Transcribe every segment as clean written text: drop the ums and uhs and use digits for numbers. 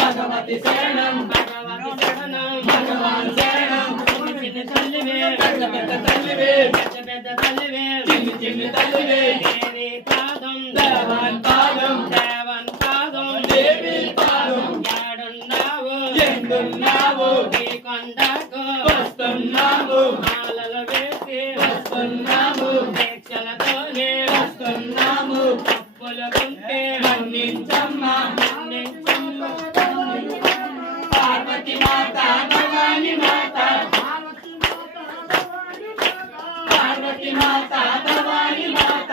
భగవతి శరణం భగవతి శరణం భగవాన్ శరణం చిన్న తల్లివే పెద్ద పెద్ద తల్లివే పెద్ద పెద్ద తల్లివే చిన్ని చిన్ని తల్లివే దేవి పాదం దేవన్ పాదం దేవన్ పాదం దేవి పాదం యాడున్నావు ఎందున్నావు ఈ కొండకు వస్తున్నావు మాలలు వేసి వస్తున్నాము దీక్షలతోనే వస్తున్నాము తప్పులు ఉంటే మన్నించమ్మా పార్వతి మాత భవాని మాత పార్వతి మాత భవాని మాత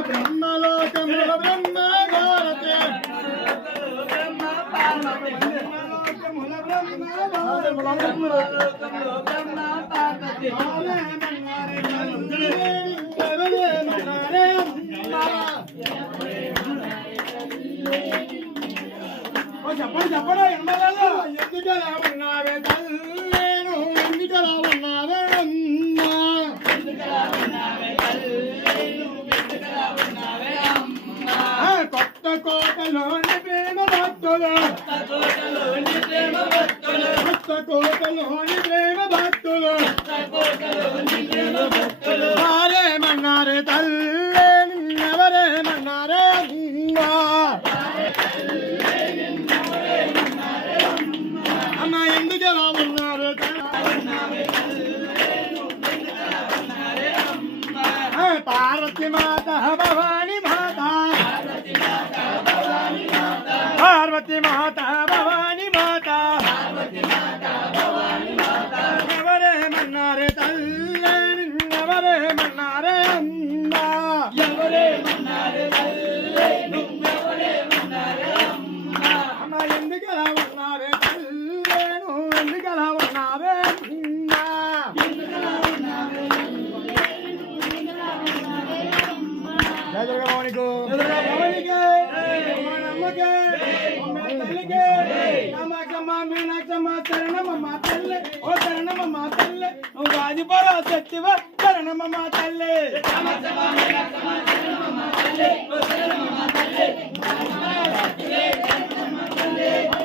బ్రహ్మలోకముల బ్రహ్మ భారతే బ్రహ్మలోకముల బ్రహ్మ పార్వతి చెప్పండి చెప్పండి ఎందుకలా ఉన్నావే తల్లేను ఎందుకలా ఉన్నావే అమ్మా కొత్త కోటలోని ప్రేమ భక్తులు కొత్త కోటలోని ప్రేమ భక్తులు వారేమన్నారే తల్లే ఎవరేమన్నారే అమ్మ ఎందుకు ఎలా ఉన్నారు పార్వతి మాత భవాని మాత పార్వతి మాత భవాని మాత ఎవరేమన్నారే తల్లే ఎవరేమన్నారే అమ్మ ఎవరేమన్నారే తల్లే నువ్వెవరేమన్నారే అమ్మ ఎందుకు ఎలా ఉన్నారే తల్లేను మీనాక్షమ్మ శరణమమ్మ తల్లి ఓ శరణమమ్మ తల్లి నువ్వు గాజుపరా శక్తివ శరణమమ్మ తల్లి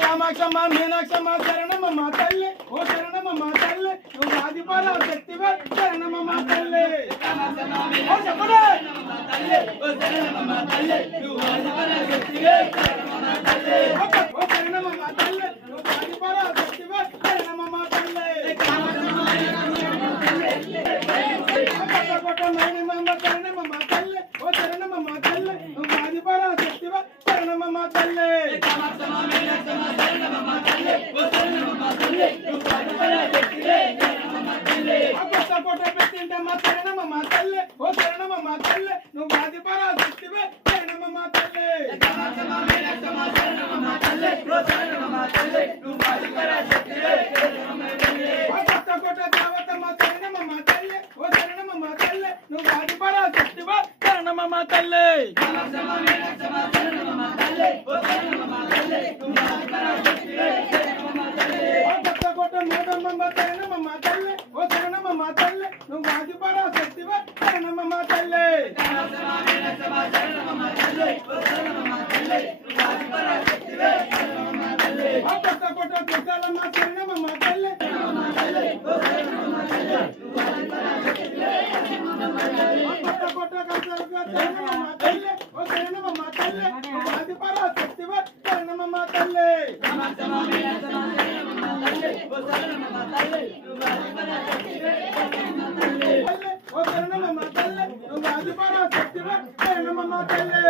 కామాక్షమ్మ మీనాక్షమ్మ శరణమమ్మ తల్లి ఓ శరణమమ్మ తల్లి నువ్వు గాజుపరా శక్తివ శరణమమ్మ తల్లి ఓ చెప్పలే ఓ శరణమమ్మ తల్లి నువ్వు గాజుపరా శక్తివ శరణమమ్మ తల్లి ఓ శరణమమ్మ తల్లి నువ్వు గాజుపరా శక్తివ శరణమమ్మ తల్లి కొట్ట మైనమమ్మ శరణమమ్మ తల్లి ఓ శరణమమ్మ తల్లి నువ్వు గాజుపరా శక్తివ శరణమమ్మ తల్లి కొట్ట పెట్టింటమ్మ శరణమమ్మ తల్లి ఓ శరణమమ్మ తల్లి నువ్వు గాజుపరా శక్తివ శరణమమ్మ తల్లి కొట్ట దేవతమ్మ శరణమమ్మ తల్లి ఓ శరణమమ్మ తల్లి నువ్వు గాజుపరా శక్తివ శరణమమ్మ తల్లి కొట్ట మూడమ్మమ్మ శరణమమ్మ తల్లి ఓ శరణమమ్మ తల్లి నువ్వు గాజుపరా శక్తివ శరణమమ్మ తల్లి కొట్ట కొట్ట దుర్గాలమ్మ శరణమమ్మ తల్లి కొట్ట కొట్ట కంసాలుగా శరణమమ్మ తల్లి ఓ శరణమమ్మ తల్లి నువ్వు గాజుపరా శక్తివ శరణమమ్మ తల్లి ఓ శరణమమ్మ తల్లి నువ్వు గాజుపరా శక్తివ శరణమమ్మ తల్లి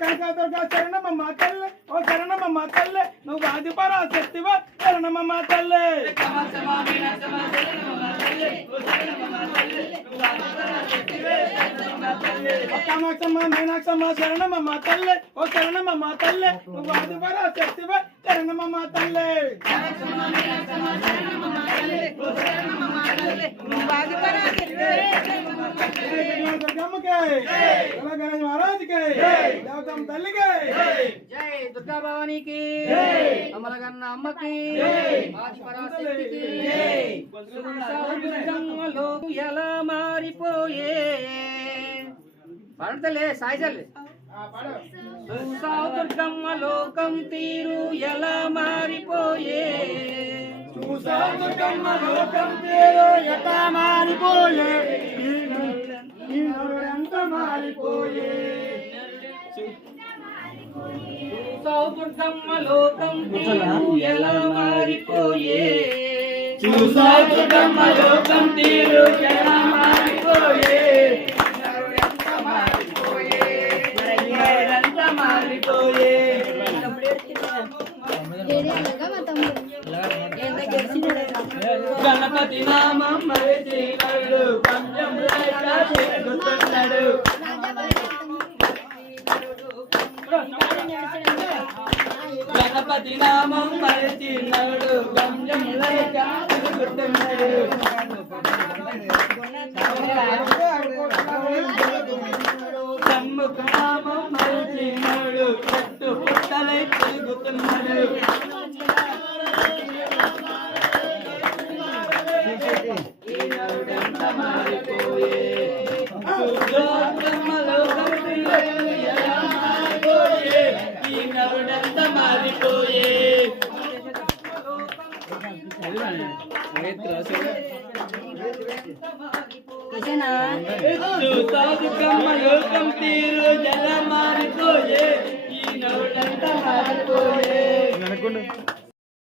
కనకదుర్గా శరణమమ్మ తల్లి ఓ శరణమమ్మ తల్లి నువ్వు గాజుపరా శక్తివ శరణమమ్మ తల్లి కామాక్షమ్మ మీనాక్షమ్మ శరణమమ్మ తల్లి ఓ శరణమమ్మ తల్లి నువ్వు గాజుపరా శక్తివ శరణమమ్మ తల్లి దుర్గమ్మకి గణేష్ మహారాజ్కి దేవతమ్మ తల్లికి జై దుర్గా భవానికి అమలగన్న అమ్మకి ఆది పరాశక్తికి దుర్గమ్మలో ఎలా మారిపోయే పడతలే సాయిజల్లే చూసావు దుర్గమ్మ లోకం తీరు ఎలా మారిపోయే చూసావు దుర్గమ్మ లోకం తీరు ఎట్లా మారిపోయే ఎంత మారిపోయే చూసావు దుర్గమ్మ లోకం తీరు ఎలా మారిపోయే చూసావు దుర్గమ్మ లోకం తీరు ఎలా మారిపోయే గణపతి నామం మరిచినడు పంచం లేక తిరుగుతున్నాడు గణపతి నామం మరిచినడు పంచం లేక తిరుగుతున్నాడు సమ్ముఖ నామం మరిచినడు చెట్టు పుట్టలై తిరుగుతున్నాడు లోకం తీరు జల మారిపోయే ఈ నవ్వులంతా మారిపోయే